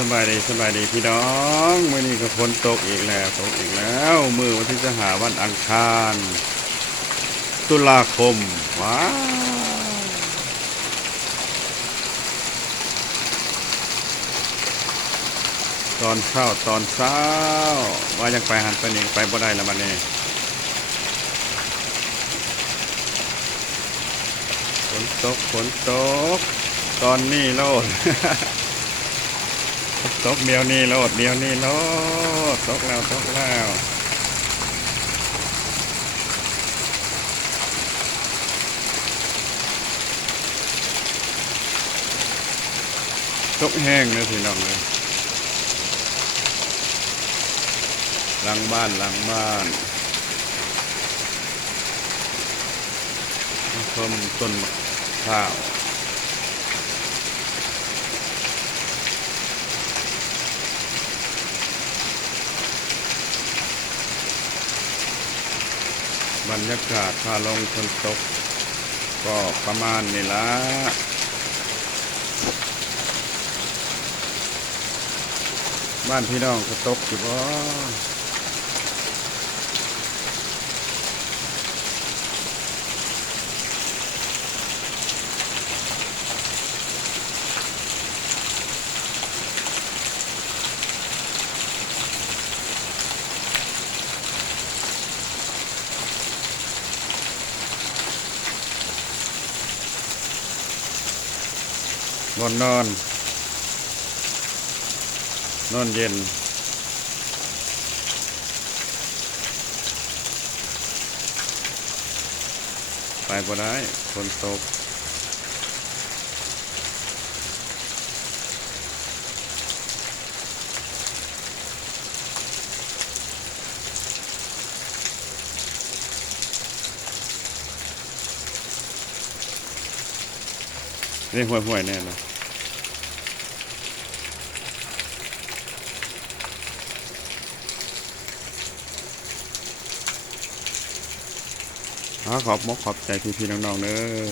สบายดีพี่น้องมื้อนี้ก็ฝนตกอีกแล้วมื้อวันที่จะหาวันอังคารตุลาคมว้าวตอนเช้าว่ายังไปหันไปนี่ไปบ่ได้แล้วบัดนี้ฝนตกตอนนี้โลด ตกเดียวนี่โลดตกแล้วตกแห้งเลยพี่น้องเลยหลังบ้านต้นมะพร้าวบรรยากาศพาลงฝนตกก็ประมาณนี้ละบ้านพี่น้องก็ตกอยู่บ่นอนเย็นไปบ่ได้ฝนตกนี่ห่วยแน่เลยขอบใจพี่น้องๆเด้อ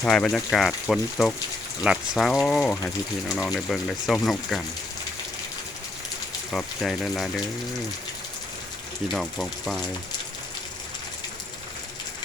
ถ่ายบรรยากาศฝนตกหลัดเช้าให้พี่น้องๆได้เบิ่งได้ส้มน้องกันขอบใจหลายๆเด้อพี่น้องปองปาย